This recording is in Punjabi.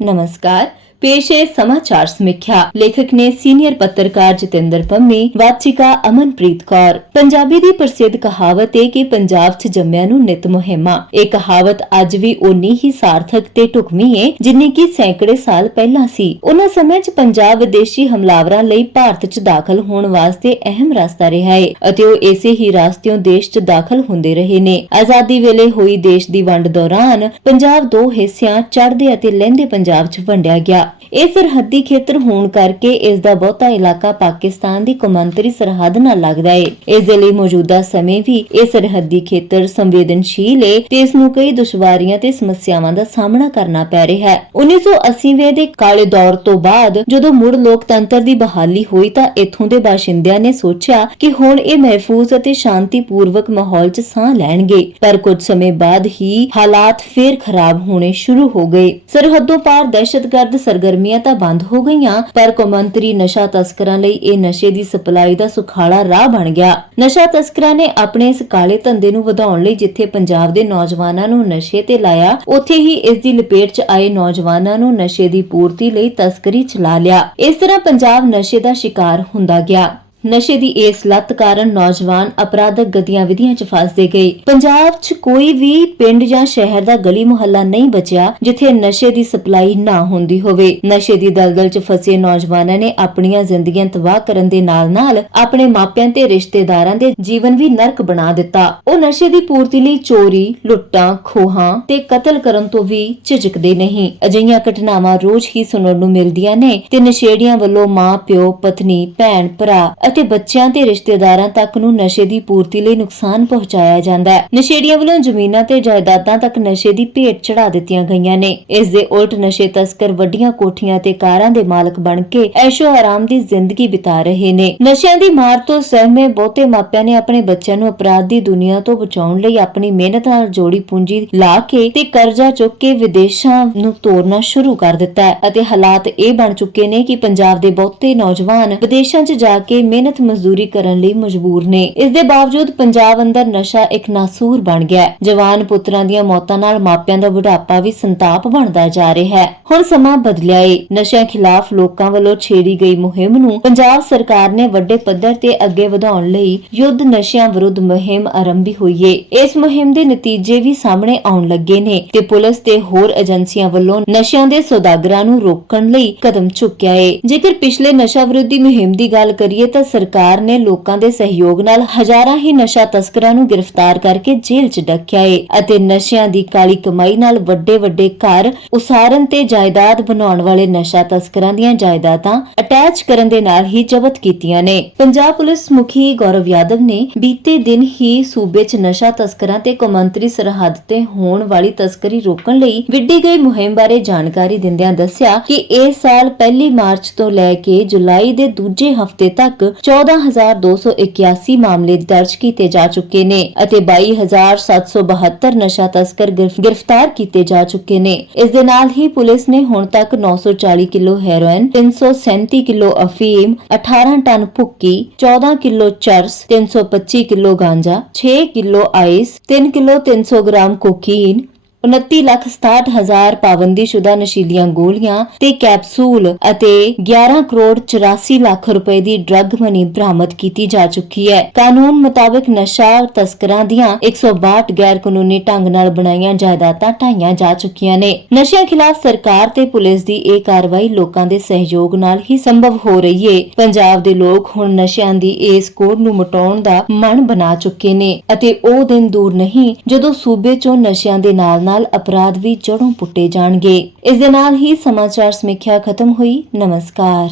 ਨਮਸਕਾਰ ਪੇਸ਼ ਹੈ ਸਮਾਚਾਰ ਸਮੀਖਿਆ। ਲੇਖਕ ਨੇ ਸੀਨੀਅਰ ਪੱਤਰਕਾਰ ਜਤਿੰਦਰ ਪੰਮੀ, ਵਾਚਿਕਾ ਅਮਨਪ੍ਰੀਤ ਕੌਰ। ਪੰਜਾਬੀ ਦੀ ਪ੍ਰਸਿੱਧ ਕਹਾਵਤ ਹੈ ਕਿ ਪੰਜਾਬ 'ਚ ਜੰਮਿਆਂ ਨੂੰ ਨਿਤ ਮੁਹਿੰਮਾ। ਇਹ ਕਹਾਵਤ ਅੱਜ ਵੀ ਉਨੀ ਹੀ ਸਾਰਥਕ ਤੇ ਢੁਕਵੀਂ ਹੈ ਜਿੰਨੀ ਕਿ ਸੈਂਕੜੇ ਸਾਲ ਪਹਿਲਾਂ ਸੀ। ਉਹਨਾਂ ਸਮੇਂ 'ਚ ਪੰਜਾਬ ਵਿਦੇਸ਼ੀ ਹਮਲਾਵਰਾਂ ਲਈ ਭਾਰਤ 'ਚ ਦਾਖਲ ਹੋਣ ਵਾਸਤੇ ਅਹਿਮ ਰਸਤਾ ਰਿਹਾ ਹੈ ਅਤੇ ਉਹ ਇਸੇ ਹੀ ਰਸਤਿਓਂ ਦੇਸ਼ 'ਚ ਦਾਖਲ ਹੁੰਦੇ ਰਹੇ ਨੇ। ਆਜ਼ਾਦੀ ਵੇਲੇ ਹੋਈ ਦੇਸ਼ ਦੀ ਵੰਡ ਦੌਰਾਨ ਪੰਜਾਬ ਦੋ ਹਿੱਸਿਆਂ ਚੜ੍ਹਦੇ ਅਤੇ ਲਹਿੰਦੇ ਪੰਜਾਬ 'ਚ ਵੰਡਿਆ ਗਿਆ। ਇਹ ਸਰਹੱਦੀ ਖੇਤਰ ਹੋਣ ਕਰਕੇ ਇਸ ਦਾ ਬਹੁਤਾ ਇਲਾਕਾ ਪਾਕਿਸਤਾਨ ਦੀ ਕੌਮਾਂਤਰੀ ਸਰਹੱਦ ਨਾਲ ਲੱਗਦਾ ਹੈ ਇਸ ਦੇ ਲਈ ਮੌਜੂਦਾ ਸਮੇਂ ਵੀ ਇਹ ਸਰਹੱਦੀ ਖੇਤਰ ਸੰਵੇਦਨਸ਼ੀਲ ਹੈ ਤੇ ਇਸ ਨੂੰ ਕਈ ਦੁਸ਼ਵਾਰੀਆਂ ਤੇ ਸਮੱਸਿਆਵਾਂ ਦਾ ਸਾਹਮਣਾ ਕਰਨਾ ਪੈ ਰਿਹਾ ਹੈ। 1980ਵੇਂ ਦੇ ਕਾਲੇ ਦੌਰ ਤੋਂ ਬਾਅਦ ਜਦੋਂ ਮੁੜ ਲੋਕਤੰਤਰ ਦੀ ਬਹਾਲੀ ਹੋਈ ਤਾਂ ਇੱਥੋਂ ਦੇ ਬਾਸ਼ਿੰਦਿਆਂ ਨੇ ਸੋਚਿਆ ਕਿ ਹੁਣ ਇਹ ਮਹਿਫੂਜ਼ ਅਤੇ ਸ਼ਾਂਤੀਪੂਰਵਕ ਮਾਹੌਲ 'ਚ ਸਾਹ ਲੈਣਗੇ। ਪਰ ਕੁਝ ਸਮੇਂ ਬਾਅਦ ਹੀ ਹਾਲਾਤ ਫੇਰ ਖਰਾਬ ਹੋਣੇ ਸ਼ੁਰੂ ਹੋ ਗਏ। ਸਰਹੱਦੋਂ ਪਾਰ ਦਹਿਸ਼ਤਗਰਦ ਸਰਗਰਮੀਆਂ ਤਾਂ ਬੰਦ ਹੋ ਗਈਆਂ, ਪਰ ਕੌਮਾਂਤਰੀ ਨਸ਼ਾ ਤਸਕਰਾਂ ਲਈ ਇਹ ਨਸ਼ੇ ਦੀ ਸਪਲਾਈ ਦਾ ਸੁਖਾਲਾ ਰਾਹ ਬਣ ਗਿਆ। ਨਸ਼ਾ ਤਸਕਰਾਂ ਨੇ ਆਪਣੇ ਇਸ ਕਾਲੇ ਧੰਦੇ ਨੂੰ ਵਧਾਉਣ ਲਈ ਜਿੱਥੇ ਪੰਜਾਬ ਦੇ ਨੌਜਵਾਨਾਂ ਨੂੰ ਨਸ਼ੇ ਤੇ ਲਾਇਆ, ਉੱਥੇ ਹੀ ਇਸ ਦੀ ਲਪੇਟ 'ਚ ਆਏ ਨੌਜਵਾਨਾਂ ਨੂੰ ਨਸ਼ੇ ਦੀ ਪੂਰਤੀ ਲਈ ਤਸਕਰੀ ਚਲਾ ਲਿਆ। ਇਸ ਤਰ੍ਹਾਂ ਪੰਜਾਬ ਨਸ਼ੇ ਦਾ ਸ਼ਿਕਾਰ ਹੁੰਦਾ ਗਿਆ। ਨਸ਼ੇ ਦੀ ਇਸ ਲੱਤ ਕਾਰਨ ਨੌਜਵਾਨ ਅਪਰਾਧਕ ਗਤੀਵਿਧੀਆਂ 'ਚ ਫਸਦੇ ਗਏ। ਪੰਜਾਬ 'ਚ ਕੋਈ ਵੀ ਪਿੰਡ ਜਾਂ ਸ਼ਹਿਰ ਦਾ ਗਲੀ ਮੁਹੱਲਾ ਨਹੀਂ ਬਚਿਆ, ਜਿੱਥੇ ਨਸ਼ੇ ਦੀ ਸਪਲਾਈ ਨਾ ਹੁੰਦੀ ਹੋਵੇ। ਨਸ਼ੇ ਦੀ ਦਲਦਲ 'ਚ ਫਸੇ ਨੌਜਵਾਨਾਂ ਨੇ ਆਪਣੀਆਂ ਜ਼ਿੰਦਗੀਆਂ ਤਬਾਹ ਕਰਨ ਦੇ ਨਾਲ-ਨਾਲ ਆਪਣੇ ਮਾਪਿਆਂ ਤੇ ਰਿਸ਼ਤੇਦਾਰਾਂ ਦੇ ਜੀਵਨ ਵੀ ਨਰਕ ਬਣਾ ਦਿੱਤਾ। ਉਹ ਨਸ਼ੇ ਦੀ ਪੂਰਤੀ ਲਈ ਚੋਰੀ, ਲੁੱਟਾਂ, ਖੋਹਾਂ ਤੇ ਕਤਲ ਕਰਨ ਤੋਂ ਵੀ ਝਿਜਕਦੇ ਨਹੀਂ। ਅਜਿਹੀਆਂ ਘਟਨਾਵਾਂ ਰੋਜ਼ ਹੀ ਸੁਣਨ ਨੂੰ ਮਿਲਦੀਆਂ ਨੇ ਤੇ ਨਸ਼ੇੜੀਆਂ ਵੱਲੋਂ ਮਾਂ, ਪਿਓ, ਪਤਨੀ, ਭੈਣ, ਭਰਾ ਅਤੇ ਬੱਚਿਆਂ ਤੇ ਰਿਸ਼ਤੇਦਾਰਾਂ ਤੱਕ ਨੂੰ ਨਸ਼ੇ ਦੀ ਪੂਰਤੀ ਲਈ ਨੁਕਸਾਨ ਪਹੁੰਚਾਇਆ ਜਾਂਦਾ ਹੈ। ਨਸ਼ੇੜੀਆਂ ਵੱਲੋਂ ਜ਼ਮੀਨਾਂ ਤੇ ਜਾਇਦਾਦਾਂ ਤੱਕ ਨਸ਼ੇ ਦੀ ਭੇਟ ਚੜਾ ਦਿੱਤੀਆਂ ਗਈਆਂ ਨੇ। ਇਸ ਦੇ ਉਲਟ ਨਸ਼ੇ ਤਸਕਰ ਵੱਡੀਆਂ ਕੋਠੀਆਂ ਤੇ ਕਾਰਾਂ ਦੇ ਮਾਲਕ ਬਣ ਕੇ ਐਸ਼ੋ ਆਰਾਮ ਦੀ ਜ਼ਿੰਦਗੀ ਬਿਤਾ ਰਹੇ ਨੇ। ਨਸ਼ਿਆਂ ਦੀ ਮਾਰ ਤੋਂ ਸਹਿਮੇ ਬਹੁਤੇ ਮਾਪਿਆਂ ਨੇ ਆਪਣੇ ਬੱਚਿਆਂ ਨੂੰ ਅਪਰਾਧ ਦੀ ਦੁਨੀਆ ਤੋਂ ਬਚਾਉਣ ਲਈ ਆਪਣੀ ਮਿਹਨਤ ਨਾਲ ਜੋੜੀ ਪੂੰਜੀ ਲਾ ਕੇ ਤੇ ਕਰਜ਼ਾ ਚੁੱਕ ਕੇ ਵਿਦੇਸ਼ਾਂ ਨੂੰ ਤੋਰਨਾ ਸ਼ੁਰੂ ਕਰ ਦਿੱਤਾ ਹੈ। ਅਤੇ ਹਾਲਾਤ ਇਹ ਬਣ ਚੁੱਕੇ ਨੇ ਕਿ ਪੰਜਾਬ ਦੇ ਬਹੁਤੇ ਨੌਜਵਾਨ ਵਿਦੇਸ਼ਾਂ 'ਚ ਜਾ ਕੇ ਮਿਹਨਤ ਮਜ਼ਦੂਰੀ ਕਰਨ ਲਈ ਮਜਬੂਰ ਨੇ। ਇਸ ਦੇ ਬਾਵਜੂਦ ਪੰਜਾਬ ਅੰਦਰ ਨਸ਼ਾ ਇੱਕ ਨਾਸੂਰ ਬਣ ਗਿਆ ਹੈ। ਜਵਾਨ ਪੁੱਤਰਾਂ ਦੀਆਂ ਮੌਤਾਂ ਨਾਲ ਮਾਪਿਆਂ ਦਾ ਬੁਢਾਪਾ ਵੀ ਸੰਤਾਪ ਬਣਦਾ ਜਾ ਰਿਹਾ ਹੈ। ਹੁਣ ਸਮਾਂ ਬਦਲਿਆ ਏ। ਨਸ਼ਿਆਂ ਖਿਲਾਫ ਲੋਕਾਂ ਵੱਲੋਂ ਛੇੜੀ ਗਈ ਮੁਹਿੰਮ ਨੂੰ ਪੰਜਾਬ ਸਰਕਾਰ ਨੇ ਵੱਡੇ ਪੱਧਰ ਤੇ ਅੱਗੇ ਵਧਾਉਣ ਲਈ ਯੁੱਧ ਨਸ਼ਿਆਂ ਵਿਰੁੱਧ ਮੁਹਿੰਮ ਆਰੰਭੀ ਹੋਈ ਏ। ਇਸ ਮੁਹਿੰਮ ਦੇ ਨਤੀਜੇ ਵੀ ਸਾਹਮਣੇ ਆਉਣ ਲੱਗੇ ਨੇ ਤੇ ਪੁਲਿਸ ਤੇ ਹੋਰ ਏਜੰਸੀਆਂ ਵੱਲੋਂ ਨਸ਼ਿਆਂ ਦੇ ਸੌਦਾਗਰਾਂ ਨੂੰ ਰੋਕਣ ਲਈ ਕਦਮ ਚੁੱਕਿਆ ਏ। ਜੇਕਰ ਪਿਛਲੇ ਨਸ਼ਾ ਵਿਰੋਧੀ ਮੁਹਿੰਮ ਦੀ ਗੱਲ ਕਰੀਏ ਤਾਂ ਸਰਕਾਰ ਨੇ ਲੋਕਾਂ ਦੇ ਸਹਿਯੋਗ ਨਾਲ ਹਜ਼ਾਰਾਂ ਹੀ ਨਸ਼ਾ ਤਸਕਰਾਂ ਨੂੰ ਗ੍ਰਿਫਤਾਰ ਕਰਕੇ ਜੇਲ੍ਹ 'ਚ ਡੱਕਿਆ ਏ ਅਤੇ ਨਸ਼ਿਆਂ ਦੀ ਕਾਲੀ ਕਮਾਈ ਨਾਲ ਵੱਡੇ ਵੱਡੇ ਘਰ ਉਸਾਰਨ ਤੇ ਜਾਇਦਾਦ ਬਣਾਉਣ ਵਾਲੇ ਨਸ਼ਾ ਤਸਕਰਾਂ ਦੀਆਂ ਜਾਇਦਾਦਾਂ ਅਟੈਚ ਕਰਨ ਦੇ ਨਾਲ ਹੀ ਜ਼ਬਤ ਕੀਤੀਆਂ ਨੇ। ਪੰਜਾਬ ਪੁਲਿਸ ਮੁਖੀ ਗੌਰਵ ਯਾਦਵ ਨੇ ਬੀਤੇ ਦਿਨ ਹੀ ਸੂਬੇ 'ਚ ਨਸ਼ਾ ਤਸਕਰਾਂ ਤੇ ਕੌਮਾਂਤਰੀ ਸਰਹੱਦ ਤੇ ਹੋਣ ਵਾਲੀ ਤਸਕਰੀ ਰੋਕਣ ਲਈ ਵਿੱਢੀ ਗਈ ਮੁਹਿੰਮ ਬਾਰੇ ਜਾਣਕਾਰੀ ਦਿੰਦਿਆਂ ਦੱਸਿਆ ਕਿ ਇਸ ਸਾਲ ਪਹਿਲੀ ਮਾਰਚ ਤੋਂ ਲੈ ਕੇ ਜੁਲਾਈ ਦੇ ਦੂਜੇ ਹਫ਼ਤੇ ਤੱਕ 14281 ਮਾਮਲੇ ਦਰਜ ਕੀਤੇ ਜਾ ਚੁੱਕੇ ਨੇ ਅਤੇ 22772 ਨਸ਼ਾ ਤਸਕਰ ਗ੍ਰਿਫਤਾਰ ਕੀਤੇ ਜਾ ਚੁੱਕੇ ਨੇ। ਇਸ ਦੇ ਨਾਲ ਹੀ ਪੁਲਿਸ ਨੇ ਹੁਣ ਤੱਕ 940 ਕਿਲੋ ਹੈਰੋਇਨ 337 ਕਿਲੋ ਅਫੀਮ 18 ਟਨ ਭੁੱਕੀ 14 ਕਿਲੋ ਚਰਸ 325 ਕਿਲੋ ਗਾਂਜਾ 6 kilo ice 3 kilo 300 gram cocaine 29 lakh 67 ਹਜ਼ਾਰ ਪਾਬੰਦੀਸ਼ੁਦਾ ਨਸ਼ੀਲੀਆਂ ਗੋਲੀਆਂ ਤੇ ਕੈਪਸੂਲ ਅਤੇ 11 ਕਰੋੜ 84 ਲੱਖ ਰੁਪਏ ਦੀ ਡਰੱਗ ਮਨੀ ਬਰਾਮਦ ਕੀਤੀ ਜਾ ਚੁੱਕੀ ਹੈ। ਕਾਨੂੰਨ ਮੁਤਾਬਕ ਨਸ਼ਾ ਤਸਕਰਾਂ ਦੀਆਂ 162 ਗੈਰ ਕਾਨੂੰਨੀ ਢੰਗ ਨਾਲ ਬਣਾਈਆਂ ਜਾਇਦਾਦਾਂ ਢਾਈਆਂ ਜਾ ਚੁੱਕੀਆਂ ਨੇ। ਨਸ਼ਿਆਂ ਖਿਲਾਫ ਸਰਕਾਰ ਤੇ ਪੁਲਿਸ ਦੀ ਇਹ ਕਾਰਵਾਈ ਲੋਕਾਂ ਦੇ ਸਹਿਯੋਗ ਨਾਲ ਹੀ ਸੰਭਵ ਹੋ ਰਹੀ ਹੈ ਪੰਜਾਬ ਦੇ ਲੋਕ ਹੁਣ ਨਸ਼ਿਆਂ ਦੀ ਇਸ ਕੋੜ ਨੂੰ ਮਿਟਾਉਣ ਦਾ ਮਨ ਬਣਾ ਚੁੱਕੇ ਨੇ ਅਤੇ ਉਹ ਦਿਨ ਦੂਰ ਨਹੀਂ, ਜਦੋਂ ਸੂਬੇ ਚੋਂ ਨਸ਼ਿਆਂ ਦੇ ਨਾਲ ਨਾਲ ਨਾਲ ਅਪਰਾਧ ਵੀ ਜੜੋਂ ਪੁੱਟੇ ਜਾਣਗੇ। ਇਸ ਦੇ ਨਾਲ ਹੀ ਸਮਾਚਾਰ ਸਮੀਖਿਆ ਖਤਮ ਹੋਈ। ਨਮਸਕਾਰ।